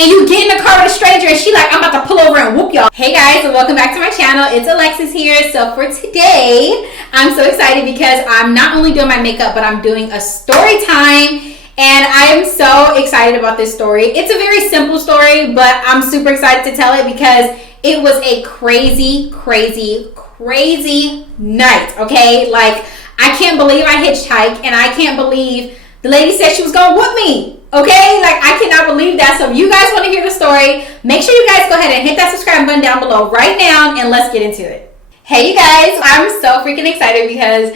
and you get in the car with a stranger and she like, I'm about to pull over and whoop y'all. Hey guys, and welcome back to my channel. It's Alexis here. So for today, I'm so excited because I'm not only doing my makeup, but I'm doing a story time. And I am so excited about this story. It's a very simple story, but I'm super excited to tell it because it was a crazy night, okay? Like, I can't believe I hitchhiked, and I can't believe the lady said she was gonna whoop me, okay? Like, I cannot believe that. So if you guys want to hear the story, make sure you guys go ahead and hit that subscribe button down below right now, and let's get into it. Hey, you guys, I'm so freaking excited because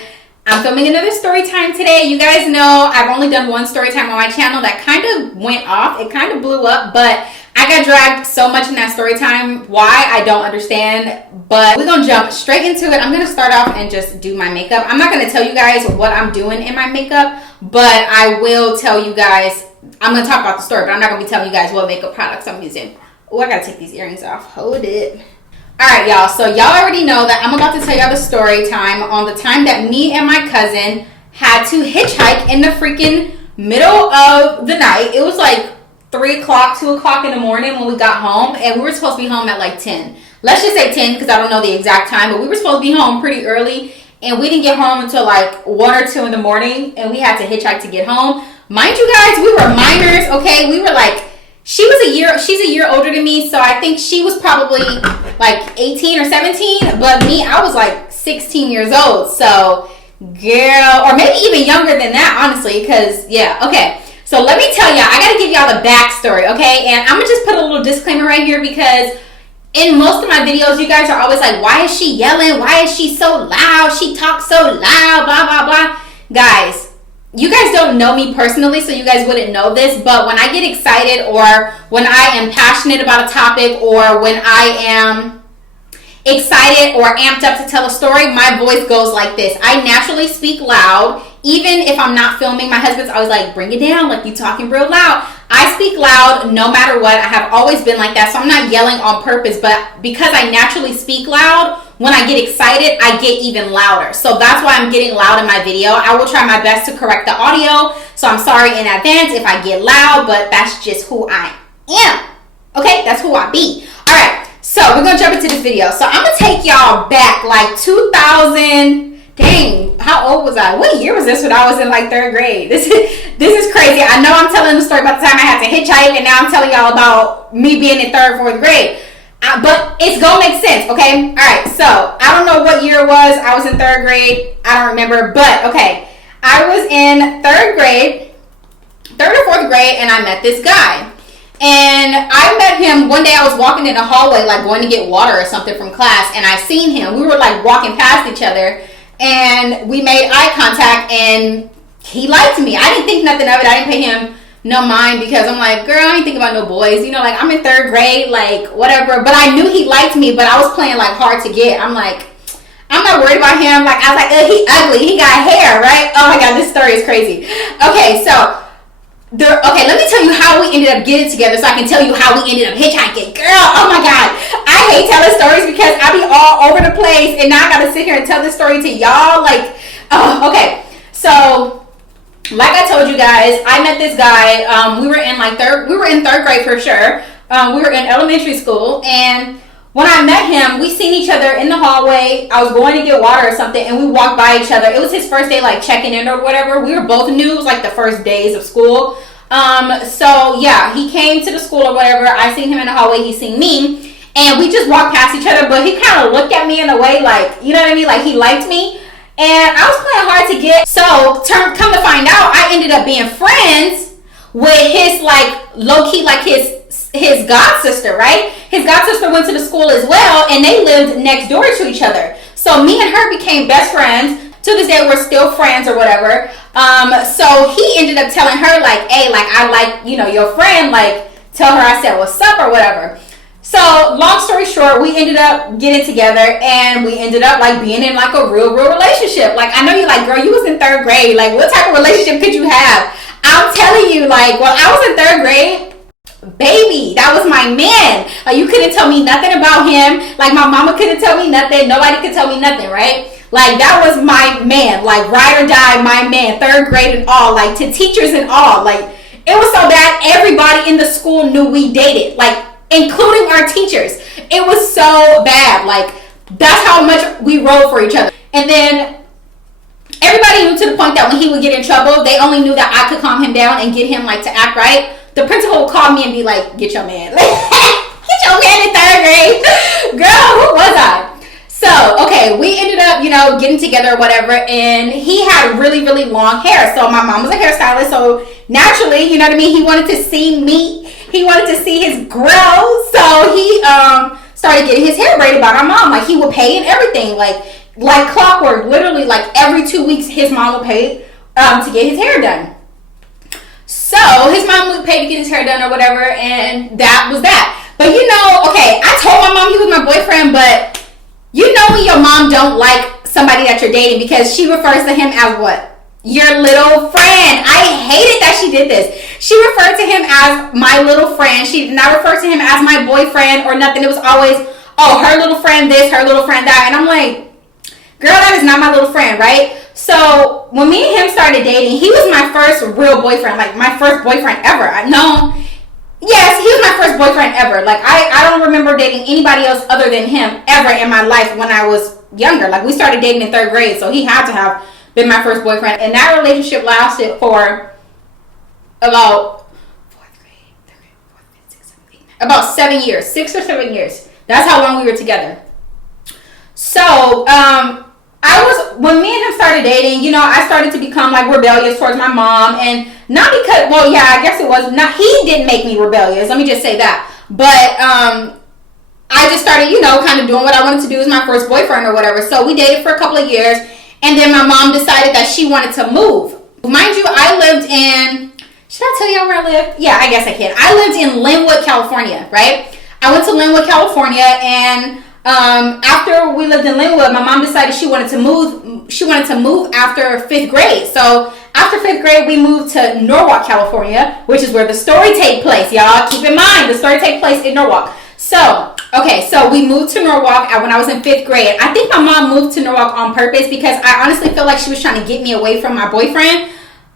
I'm filming another story time today. You guys know I've only done one story time on my channel that kind of went off. It kind of blew up, but I got dragged so much in that story time. Why? I don't understand, but we're gonna jump straight into it. I'm gonna start off and just do my makeup. I'm not gonna tell you guys what I'm doing in my makeup, but I will tell you guys, I'm gonna talk about the story, but I'm not gonna be telling you guys what makeup products I'm using. Oh, I gotta take these earrings off. Hold it. Alright, y'all, so y'all already know that I'm about to tell y'all the story time on the time that me and my cousin had to hitchhike in the freaking middle of the night. It was like 3 o'clock, 2 o'clock in the morning when we got home, and we were supposed to be home at like 10. Let's just say 10 because I don't know the exact time, but we were supposed to be home pretty early, and we didn't get home until like 1 or 2 in the morning, and we had to hitchhike to get home. Mind you guys, we were minors, okay? We were like, she's a year older than me, so I think she was probably like 18 or 17, but me, I was like 16 years old, so girl, or maybe even younger than that, honestly, because, yeah, okay. So let me tell y'all, I gotta give y'all the backstory, okay? And I'm gonna just put a little disclaimer right here because in most of my videos, you guys are always like, why is she yelling? Why is she so loud? She talks so loud, blah, blah, blah. Guys, you guys don't know me personally, so you guys wouldn't know this, but when I get excited or when I am passionate about a topic or when I am excited or amped up to tell a story, my voice goes like this. I naturally speak loud. Even if I'm not filming, my husband's always like, bring it down, like you talking real loud. I speak loud no matter what. I have always been like that, so I'm not yelling on purpose, but because I naturally speak loud, when I get excited, I get even louder. So that's why I'm getting loud in my video. I will try my best to correct the audio, so I'm sorry in advance if I get loud, but that's just who I am. Okay, that's who I be. All right, so we're gonna jump into this video. So I'm gonna take y'all back like 2000. Dang, how old was I? What year was this when I was in like 3rd grade? This is crazy. I know I'm telling the story about the time I had to hitchhike, and now I'm telling y'all about me being in 3rd, 4th grade. But it's gonna make sense, okay? All right, so I don't know what year it was. I was in 3rd grade. I don't remember, but okay. I was in 3rd grade, 3rd or 4th grade, and I met this guy. And I met him one day. I was walking in the hallway, like going to get water or something from class, and I seen him. We were like walking past each other, and we made eye contact, and he liked me. I didn't think nothing of it. I didn't pay him no mind because I'm like, girl, I ain't thinking about no boys. You know, like I'm in 3rd grade, like whatever. But I knew he liked me, but I was playing like hard to get. I'm like, I'm not worried about him. Like I was like, he ugly. He got hair, right? Oh my God, this story is crazy. Okay, so okay, let me tell you how we ended up getting together so I can tell you how we ended up hitchhiking. Girl, oh my God. I hate telling stories because I be all over the place, and now I gotta sit here and tell this story to y'all. Like, oh, okay. So like I told you guys, I met this guy. We were in 3rd grade for sure. We were in elementary school, and when I met him, we seen each other in the hallway. I was going to get water or something, and we walked by each other. It was his first day, like checking in or whatever. We were both new. It was like the first days of school. So yeah, he came to the school or whatever. I seen him in the hallway. He seen me, and we just walked past each other. But he kind of looked at me in a way, like, you know what I mean, like he liked me. And I was playing hard to get. So, come to find out, I ended up being friends with his, like, low-key, like, his god sister, right? His god sister went to the school as well, and they lived next door to each other. So, me and her became best friends. To this day, we're still friends or whatever. So, he ended up telling her, like, hey, like, I like, you know, your friend. Like, tell her I said what's up or whatever. So, long story short, we ended up getting together, and we ended up, like, being in, like, a real relationship. Like, I know you're like, girl, you was in 3rd grade. Like, what type of relationship could you have? I'm telling you, like, when I was in 3rd grade, baby, that was my man. Like, you couldn't tell me nothing about him. Like, my mama couldn't tell me nothing. Nobody could tell me nothing, right? Like, that was my man. Like, ride or die, my man. 3rd grade and all. Like, to teachers and all. Like, It was so bad, everybody in the school knew we dated, like, including our teachers. It was so bad. Like, that's how much we rode for each other. And then everybody knew to the point that when he would get in trouble, they only knew that I could calm him down and get him, like, to act right. The principal would call me and be like, get your man. Get your man in 3rd grade. Girl, who was I? So, okay, we ended up, getting together or whatever, and he had really, really long hair. So my mom was a hairstylist, so naturally, you know what I mean, he wanted to see me. He wanted to see his grill, so he started getting his hair braided by my mom. Like, he would pay and everything, like clockwork. Literally, like, every 2 weeks, his mom would pay to get his hair done. So his mom would pay to get his hair done or whatever, and that was that. But okay, I told my mom he was my boyfriend, but when your mom don't like somebody that you're dating because she refers to him as what? Your little friend. I hated that she did this. She referred to him as my little friend. She did not refer to him as my boyfriend or nothing. It was always, oh, her little friend this, her little friend that. And I'm like, girl, that is not my little friend, right? So when me and him started dating, he was my first real boyfriend, like my first boyfriend ever. Yes, he was my first boyfriend ever. Like, I don't remember dating anybody else other than him ever in my life when I was younger. Like, we started dating in 3rd grade, so he had to have been my first boyfriend. And that relationship lasted for about about 7 years, 6 or 7 years. That's how long we were together. So, when me and him started dating, I started to become, like, rebellious towards my mom. And not because, well, yeah, I guess it was not, he didn't make me rebellious. Let me just say that. But, I just started, kind of doing what I wanted to do as my first boyfriend or whatever. So we dated for a couple of years. And then my mom decided that she wanted to move. Mind you, I lived in, should I tell y'all where I lived? Yeah, I guess I can. I lived in Linwood, California, right? I went to Linwood, California, and after we lived in Linwood, my mom decided she wanted to move. She wanted to move after 5th grade. So after 5th grade, we moved to Norwalk, California, which is where the story takes place. Y'all keep in mind, the story takes place in Norwalk. So, okay, so we moved to Norwalk when I was in 5th grade. I think my mom moved to Norwalk on purpose because I honestly feel like she was trying to get me away from my boyfriend.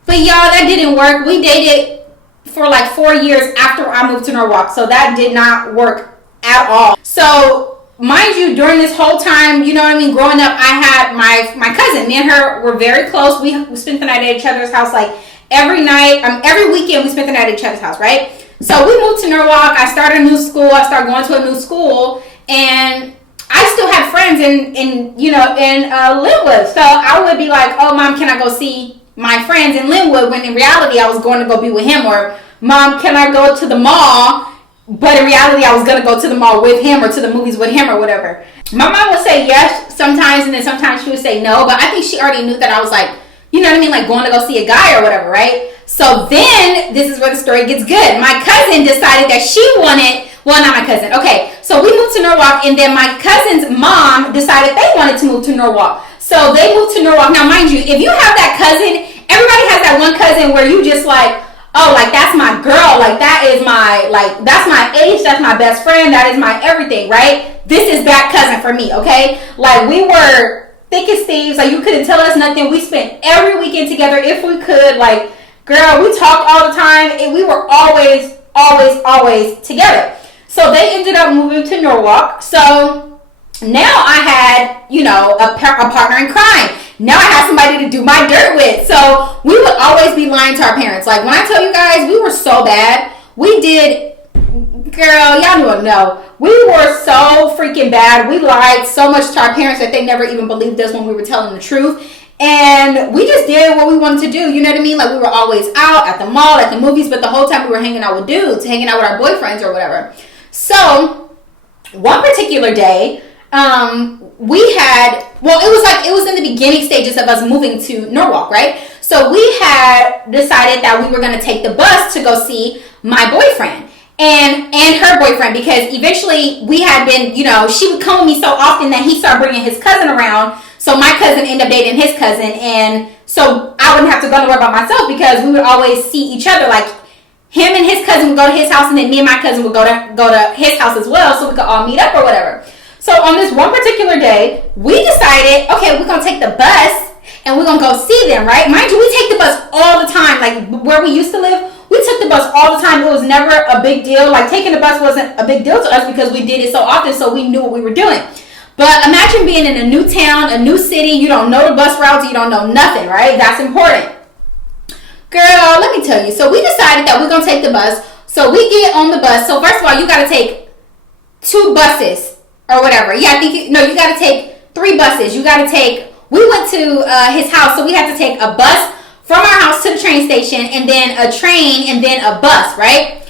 But y'all, that didn't work. We dated for like 4 years after I moved to Norwalk. So that did not work at all. So, mind you, during this whole time, growing up, I had my cousin. Me and her were very close. We spent the night at each other's house like every night. Every weekend we spent the night at each other's house, right? So we moved to Norwalk. I started a new school. I started going to a new school, and I still had friends in Linwood. So I would be like, "Oh, Mom, can I go see my friends in Linwood?" When in reality, I was going to go be with him. Or, "Mom, can I go to the mall?" But in reality, I was going to go to the mall with him or to the movies with him or whatever. My mom would say yes sometimes, and then sometimes she would say no. But I think she already knew that I was like, like going to go see a guy or whatever, right? So then, this is where the story gets good. My cousin decided that she wanted, well, not my cousin. Okay, so we moved to Norwalk, and then my cousin's mom decided they wanted to move to Norwalk. So they moved to Norwalk. Now, mind you, if you have that cousin, everybody has that one cousin where you just like, oh, like, that's my girl. Like, that is my, like, that's my age. That's my best friend. That is my everything, right? This is that cousin for me, okay? Like, we were thick as thieves. Like, you couldn't tell us nothing. We spent every weekend together if we could. Like, girl, we talked all the time. And we were always together. So they ended up moving to Norwalk. So now I had, a partner in crime. Now I had somebody to do my dirt with. So we would always be lying to our parents. Like, when I tell you guys, we were so bad. We did, girl, y'all don't know. We were so freaking bad. We lied so much to our parents that they never even believed us when we were telling the truth. And we just did what we wanted to do. You know what I mean? Like, we were always out at the mall, at the movies, but the whole time we were hanging out with dudes, hanging out with our boyfriends or whatever. So one particular day, we had, well, it was in the beginning stages of us moving to Norwalk, right? So we had decided that we were going to take the bus to go see my boyfriend and her boyfriend, because eventually we had been, she would come with me so often that he started bringing his cousin around. So my cousin ended up dating his cousin, and so I wouldn't have to go nowhere by myself because we would always see each other. Like, him and his cousin would go to his house, and then me and my cousin would go to his house as well, so we could all meet up or whatever. So on this one particular day, we decided, okay, we're going to take the bus and we're going to go see them, right? Mind you, we take the bus all the time. Like, where we used to live, We took the bus all the time. It was never a big deal. Like, taking the bus wasn't a big deal to us because we did it so often, so we knew what we were doing. But imagine being in a new town, a new city. You don't know the bus routes. You don't know nothing, right? That's important. Girl, let me tell you. So we decided that we're going to take the bus. So we get on the bus. So first of all, you got to take 2 buses or whatever. Yeah, you got to take 3 buses. You got to take, we went to his house. So we had to take a bus from our house to the train station, and then a train, and then a bus, right?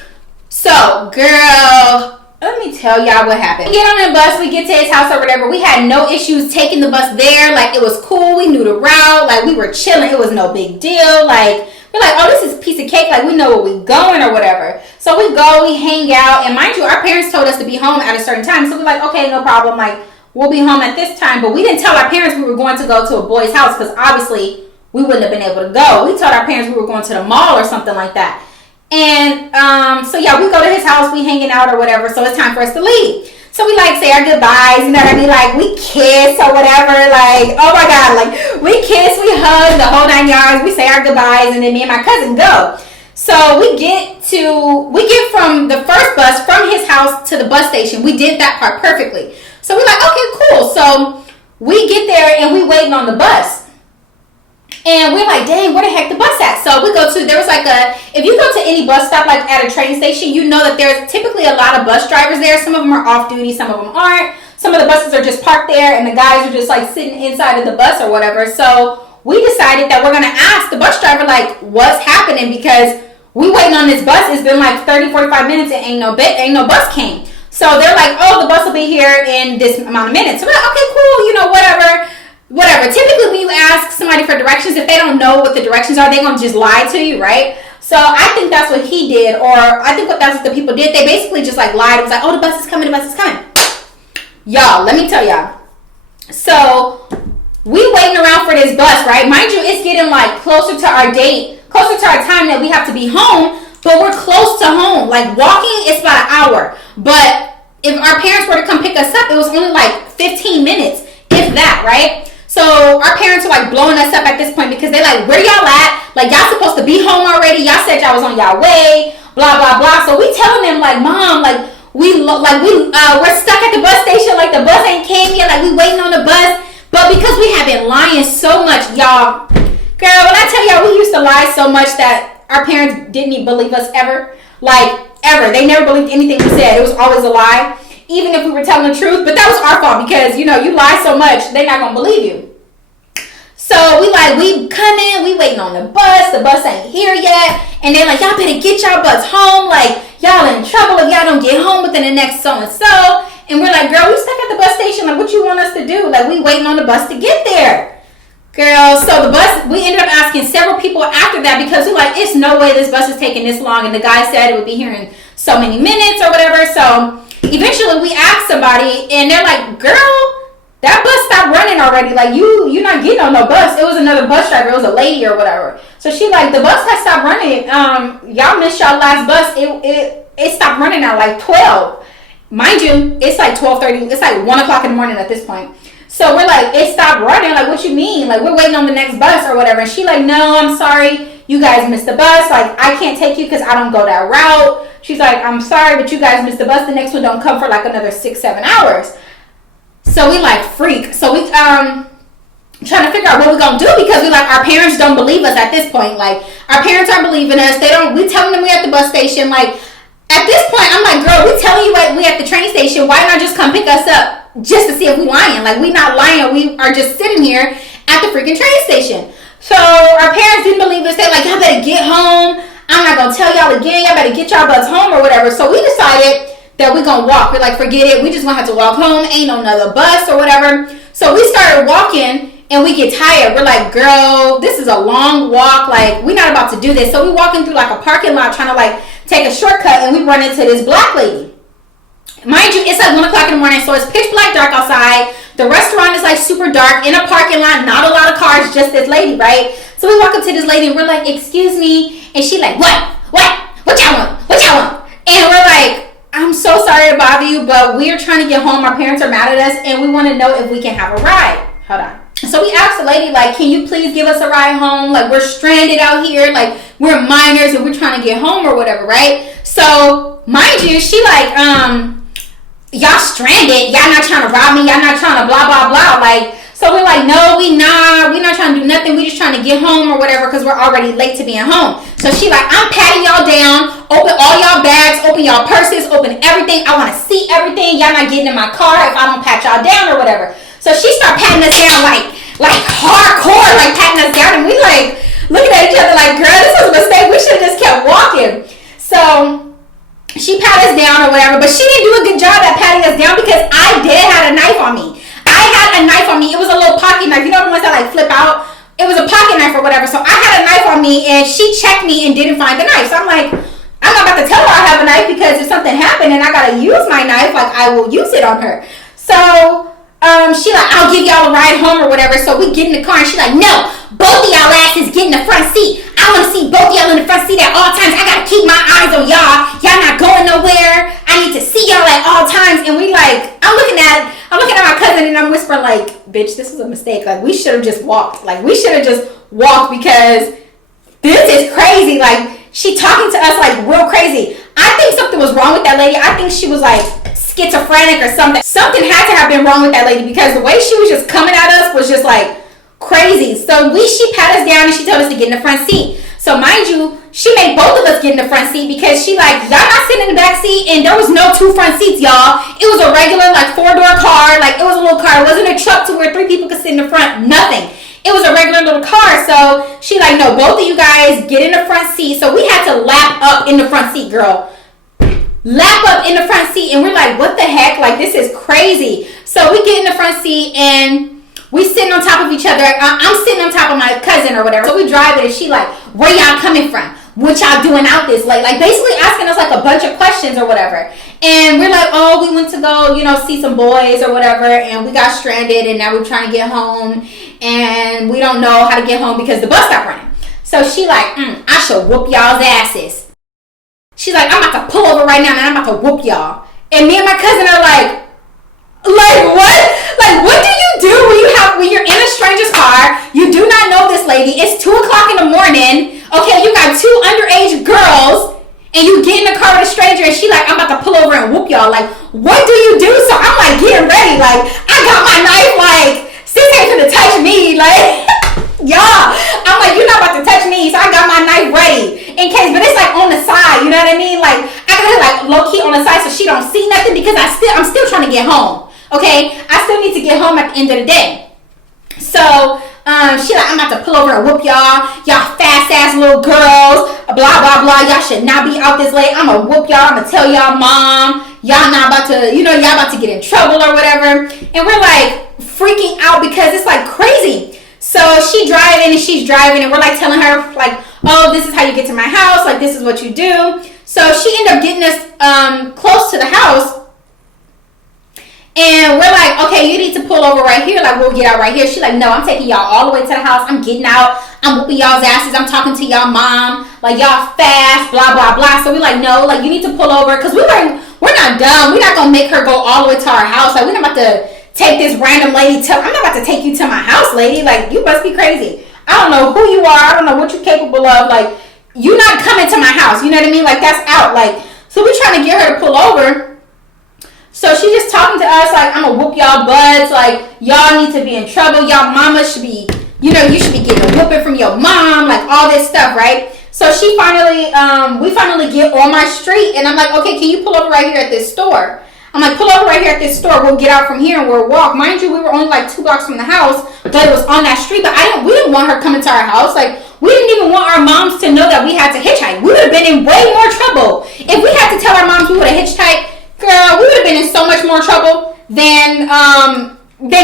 So, girl, let me tell y'all what happened. We get on the bus, we get to his house or whatever. We had no issues taking the bus there. Like, it was cool. We knew the route. Like, we were chilling. It was no big deal. Like, we're like, oh, this is a piece of cake. Like, we know where we're going or whatever. So we go, we hang out. And mind you, our parents told us to be home at a certain time. So we're like, okay, no problem. Like, we'll be home at this time. But we didn't tell our parents we were going to go to a boy's house because obviously we wouldn't have been able to go. We told our parents we were going to the mall or something like that. And so yeah, we go to his house, we hanging out or whatever. So it's time for us to leave. So we like say our goodbyes, you know what I mean? Like, we kiss or whatever. Like, oh my God, like we kiss, we hug, the whole 9 yards. We say our goodbyes, and then me and my cousin go. So we get from the first bus from his house to the bus station. We did that part perfectly. So we're like, okay, cool. So we get there and we waiting on the bus. And we're like, dang, where the heck the bus at? So we go to, there was like if you go to any bus stop, like at a train station, you know that there's typically a lot of bus drivers there. Some of them are off duty, some of them aren't. Some of the buses are just parked there, and the guys are just like sitting inside of the bus or whatever. So we decided that we're going to ask the bus driver, like, what's happening? Because we waiting on this bus. It's been like 30, 45 minutes and ain't no bus came. So they're like, oh, the bus will be here in this amount of minutes. So we're like, okay, cool, whatever. Typically when you ask somebody for directions, if they don't know what the directions are, they're going to just lie to you, right? So I think that's what he did, or I think that's what the people did. They basically just like lied. It was like, oh, the bus is coming. Y'all, let me tell y'all. So we waiting around for this bus, right? Mind you, it's getting like closer to our time that we have to be home, but we're close to home. Like, walking, it's about an hour. But if our parents were to come pick us up, it was only like 15 minutes, if that, right? So our parents are like blowing us up at this point because they're like, where y'all at? Like, y'all supposed to be home already. Y'all said y'all was on y'all way, blah, blah, blah. So we telling them like, Mom, like, we're stuck at the bus station. Like, the bus ain't came yet. Like, we waiting on the bus. But because we have been lying so much, y'all, girl, when I tell y'all, we used to lie so much that our parents didn't even believe us ever. Like, ever. They never believed anything we said. It was always a lie. Even if we were telling the truth. But that was our fault because, you lie so much, they're not going to believe you. So we coming, we waiting on the bus ain't here yet. And they're like, y'all better get y'all butts home. Like, y'all in trouble if y'all don't get home within the next so-and-so. And we're like, girl, we stuck at the bus station. Like, what you want us to do? Like, we waiting on the bus to get there. Girl, so the bus, we ended up asking several people after that because we're like, it's no way this bus is taking this long. And the guy said it would be here in so many minutes or whatever. So eventually we asked somebody and they're like, girl, that bus stopped running already. Like, you're not getting on no bus. It was another bus driver. It was a lady or whatever. So she like, the bus has stopped running. Y'all missed y'all last bus. It stopped running at like 12. Mind you, it's like 12:30. It's like 1 o'clock in the morning at this point. So we're like, it stopped running. Like, what you mean? Like, we're waiting on the next bus or whatever. And she like, no, I'm sorry. You guys missed the bus. Like, I can't take you because I don't go that route. She's like, I'm sorry, but you guys missed the bus. The next one don't come for like another 6-7 hours. So we like freak. So we trying to figure out what we're gonna do because we like, our parents don't believe us at this point. Like, our parents aren't believing us. We telling them we at the bus station. Like, at this point, I'm like, girl, we telling you we at the train station. Why not just come pick us up just to see if we lying? Like, we not lying. We are just sitting here at the freaking train station. So our parents didn't believe us. They're like, y'all better get home. I'm not gonna tell y'all again. Y'all better get y'all butts home or whatever. So we decided that we're gonna walk. We're like, forget it. We just gonna have to walk home. Ain't no another bus or whatever. So we started walking and we get tired. We're like, girl, this is a long walk. Like, we're not about to do this. So we walking through like a parking lot trying to like take a shortcut and we run into this black lady. Mind you, it's like 1 o'clock in the morning, so it's pitch black dark outside. The restaurant is like super dark in a parking lot, not a lot of cars, just this lady, right? So we walk up to this lady and we're like, excuse me. And she like, what y'all want? And we're like, I'm so sorry to bother you, but we're trying to get home. Our parents are mad at us and we want to know if we can have a ride. Hold on. So we asked asked the lady, like, can you please give us a ride home? Like, we're stranded out here. Like, we're minors and we're trying to get home or whatever, right? So, mind you, she like, y'all stranded. Y'all not trying to rob me. Y'all not trying to blah, blah, blah. Like, so we're like, no, we not trying to do nothing. We just trying to get home or whatever because we're already late to being home. So she like, I'm patting y'all down. Open all y'all bags. Open y'all purses. Open everything. I want to see everything. Y'all not getting in my car if I don't pat y'all down or whatever. So she start patting us down like hardcore, like patting us down. And we like looking at each other like, girl, this was a mistake. We should have just kept walking. So she patted us down or whatever. But she didn't do a good job at patting us down because I did have a knife on me. I had a knife on me. It was a little pocket knife. You know the ones that like flip out? It was a pocket knife or whatever. So I had a knife on me and she checked me and didn't find the knife. So I'm like, I'm not about to tell her I have a knife because if something happened and I gotta use my knife, like I will use it on her. So she like, I'll give y'all a ride home or whatever. So we get in the car and she like, no, both of y'all asses get in the front seat. I want to see both of y'all in the front seat at all times. I gotta keep my eyes on y'all. Y'all not going nowhere. I need to see y'all at all times. And we like, I'm looking at my cousin and I'm whispering like, bitch, this was a mistake. Like we should have just walked. Like we should have just walked because this is crazy. Like she talking to us like real crazy. I think something was wrong with that lady. I think she was like schizophrenic or something. Something had to have been wrong with that lady because the way she was just coming at us was just like crazy. So she pat us down and she told us to get in the front seat. So mind you, she made both of us get in the front seat because she like, y'all not sitting in the back seat and there was no 2 front seats, y'all. It was a regular like 4-door car. Like it was a little car. It wasn't a truck to where 3 people could sit in the front. Nothing. It was a regular little car. So she like, no, both of you guys get in the front seat. So we had to lap up in the front seat, girl. Lap up in the front seat and we're like, what the heck? Like this is crazy. So we get in the front seat and we sitting on top of each other. I'm sitting on top of my cousin or whatever. So we drive it and she like, where y'all coming from? What y'all doing out this? Like basically asking us like a bunch of questions or whatever. And we're like, oh, we went to go, see some boys or whatever. And we got stranded and now we're trying to get home. And we don't know how to get home because the bus stopped running. So she like, I should whoop y'all's asses. She's like, I'm about to pull over right now and I'm about to whoop y'all. And me and my cousin are like what? Like what do you do when you're in a stranger's car? You do not know this lady. It's 2:00 in the morning. Okay, you got 2 underage girls and you get in the car with a stranger and she like, I'm about to pull over and whoop y'all. Like, what do you do? So I'm like getting ready. Like, I got my knife, like, sis ain't gonna touch me. Like, y'all. I'm like, you're not about to touch me. So I got my knife ready in case, but it's like on the side, you know what I mean? Like, I got it like low key on the side so she don't see nothing because I'm still trying to get home. Okay, I still need to get home at the end of the day. So she like, I'm about to pull over and whoop y'all fast ass little girls, blah blah blah. Y'all should not be out this late. I'm gonna whoop y'all. I'm gonna tell y'all mom. Y'all not about to, y'all about to get in trouble or whatever. And we're like freaking out because it's like crazy. So she's driving and we're like telling her like, oh, this is how you get to my house. Like this is what you do. So she ended up getting us close to the house. And we're like, okay, you need to pull over right here. Like, we'll get out right here. She's like, no, I'm taking y'all all the way to the house. I'm getting out. I'm whooping y'all's asses. I'm talking to y'all mom. Like, y'all fast, blah, blah, blah. So we're like, no, like, you need to pull over. Because we're not dumb. We're not going to make her go all the way to our house. Like, we're not about to take this random lady I'm not about to take you to my house, lady. Like, you must be crazy. I don't know who you are. I don't know what you're capable of. Like, you're not coming to my house. You know what I mean? Like, that's out. Like, so we're trying to get her to pull over. So she just talking to us like, I'm gonna whoop y'all butts. Like, y'all need to be in trouble. Y'all mama should be, you should be getting a whooping from your mom. Like, all this stuff, right? So we finally get on my street. And I'm like, okay, can you pull over right here at this store? I'm like, pull over right here at this store. We'll get out from here and we'll walk. Mind you, we were only like 2 blocks from the house. But it was on that street. But we didn't want her coming to our house. Like, we didn't even want our moms to know that we had to hitchhike. We would have been in way more trouble. If we had to tell our moms we would have hitchhiked, girl, we would have been in so much more trouble than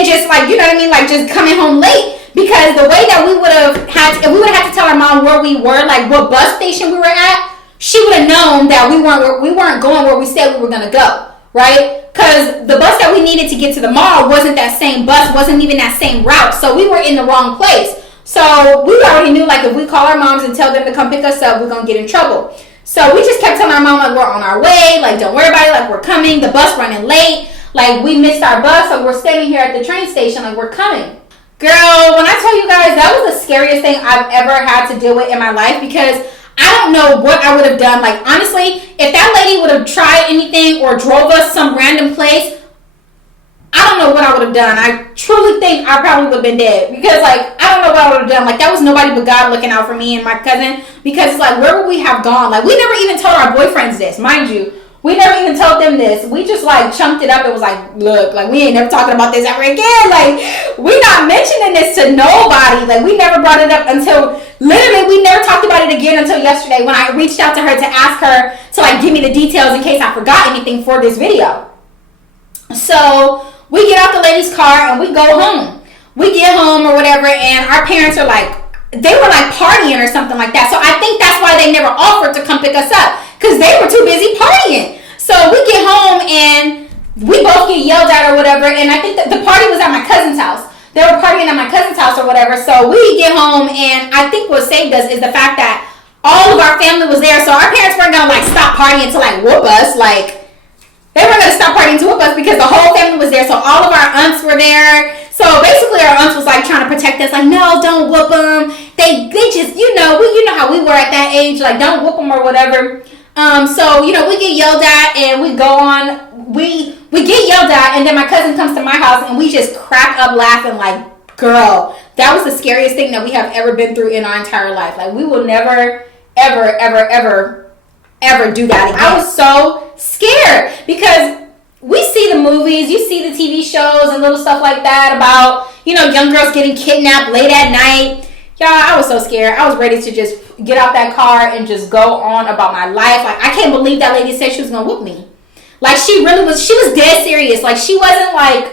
just like, you know what I mean? Like just coming home late. Because the way that we would have had to, if we would have had to tell our mom where we were, like what bus station we were at, she would have known that we weren't going where we said we were going to go. Right? Because the bus that we needed to get to the mall wasn't that same bus, wasn't even that same route. So we were in the wrong place. So we already knew like if we call our moms and tell them to come pick us up, we're going to get in trouble. So we just kept telling our mom, like, we're on our way. Like, don't worry about it. Like, we're coming. The bus running late. Like, we missed our bus. Like, we're standing here at the train station. Like, we're coming. Girl, when I tell you guys, that was the scariest thing I've ever had to deal with in my life, because I don't know what I would have done. Like, honestly, if that lady would have tried anything or drove us some random place, I don't know what I would have done. I truly think I probably would have been dead, because, like, I don't know what I would have done. Like, that was nobody but God looking out for me and my cousin, because it's like, where would we have gone? Like, we never even told our boyfriends this, mind you. We never even told them this. We just, like, chunked it up and was like, look, like, we ain't never talking about this ever again. Like, we not mentioning this to nobody. Like, we never brought it up until, literally, we never talked about it again until yesterday, when I reached out to her to ask her to, like, give me the details in case I forgot anything for this video. So we get out the lady's car and we go home. We get home or whatever, and our parents are like, they were like partying or something like that. So I think that's why they never offered to come pick us up, because they were too busy partying. So we get home and we both get yelled at or whatever. And I think that the party was at my cousin's house. They were partying at my cousin's house or whatever. So we get home, and I think what saved us is the fact that all of our family was there. So our parents weren't gonna like stop partying to like whoop us. Like, they weren't gonna stop partying to whoop us, because the whole family was there. So all of our aunts were there. So basically our aunts was like trying to protect us, like, no, don't whoop them. They just, you know how we were at that age, like, don't whoop them or whatever. So, we get yelled at and we go on, we get yelled at, and then my cousin comes to my house and we just crack up laughing like, girl, that was the scariest thing that we have ever been through in our entire life. Like, we will never, ever, ever, ever, ever do that again. I was so scared, because we see the movies, you see the TV shows and little stuff like that about, young girls getting kidnapped late at night. Y'all, I was so scared. I was ready to just get out that car and just go on about my life. Like, I can't believe that lady said she was going to whoop me. Like, she was dead serious. Like, she wasn't like,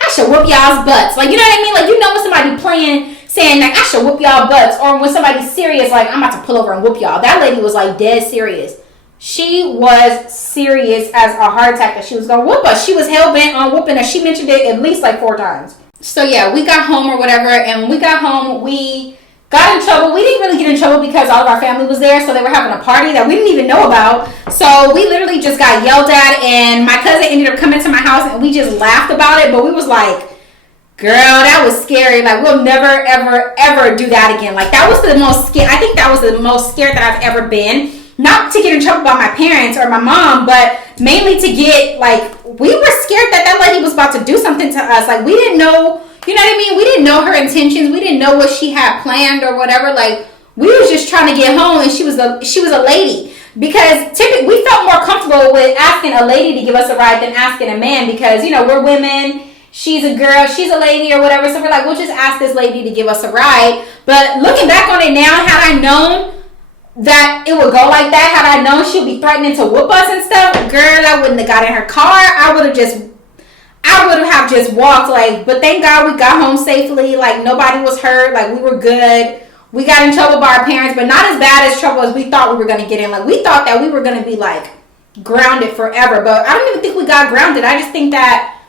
I should whoop y'all's butts. Like, you know what I mean? Like, when somebody playing, saying, like, I should whoop y'all butts. Or when somebody's serious, like, I'm about to pull over and whoop y'all. That lady was, like, dead serious. She was serious as a heart attack that she was going to whoop us. She was hell-bent on whooping us. She mentioned it at least, like, 4 times. So, yeah, we got home or whatever. And when we got home, we got in trouble. We didn't really get in trouble because all of our family was there. So, they were having a party that we didn't even know about. So, we literally just got yelled at. And my cousin ended up coming to my house. And we just laughed about it. But we was like, girl, that was scary. Like, we'll never, ever, ever do that again. Like, that was the most scared. I think that was the most scared that I've ever been. Not to get in trouble by my parents or my mom, but mainly to get, like, we were scared that lady was about to do something to us. Like, we didn't know, you know what I mean? We didn't know her intentions. We didn't know what she had planned or whatever. Like, we was just trying to get home, and she was a lady. Because typically, we felt more comfortable with asking a lady to give us a ride than asking a man, because, we're women. She's a girl, she's a lady or whatever. So we're like, we'll just ask this lady to give us a ride. But looking back on it now, had I known that it would go like that, had I known she'd be threatening to whoop us and stuff, girl, I wouldn't have got in her car. I would have just walked. Like, but thank God we got home safely. Like, nobody was hurt. Like, we were good. We got in trouble by our parents, but not as bad as trouble as we thought we were going to get in. Like, we thought that we were going to be, like, grounded forever, but I don't even think we got grounded. I just think that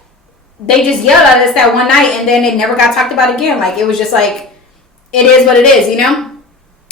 they just yelled at us that one night, and then it never got talked about again. Like, it was just like, it is what it is,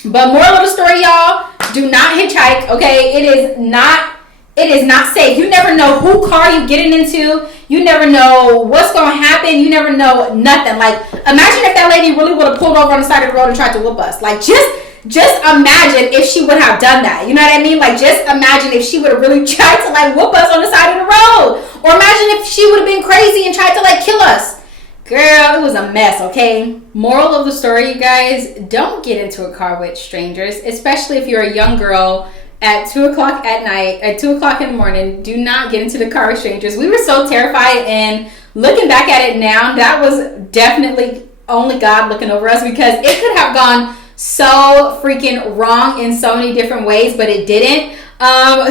But moral of the story, y'all, do not hitchhike, okay? It is not safe. You never know who car you getting into. You never know what's going to happen. You never know nothing. Like, imagine if that lady really would have pulled over on the side of the road and tried to whoop us. Like, just imagine if she would have done that. You know what I mean? Like, just imagine if she would have really tried to, like, whoop us on the side of the road. Or imagine if she would have been crazy and tried to, like, kill us. Girl, it was a mess, okay? Moral of the story, you guys, don't get into a car with strangers, especially if you're a young girl at 2 o'clock at night, at 2 o'clock in the morning. Do not get into the car with strangers. We were so terrified, and looking back at it now, that was definitely only God looking over us, because it could have gone so freaking wrong in so many different ways, but it didn't.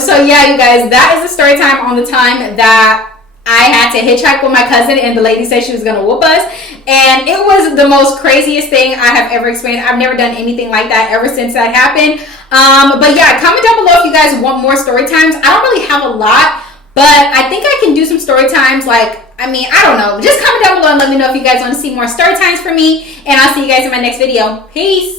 So yeah, you guys, that is the story time on the time that I had to hitchhike with my cousin, and the lady said she was going to whoop us, and it was the most craziest thing I have ever experienced. I've never done anything like that ever since that happened. But yeah, comment down below if you guys want more story times. I don't really have a lot, but I think I can do some story times. Like, I don't know. Just comment down below and let me know if you guys want to see more story times from me, and I'll see you guys in my next video. Peace.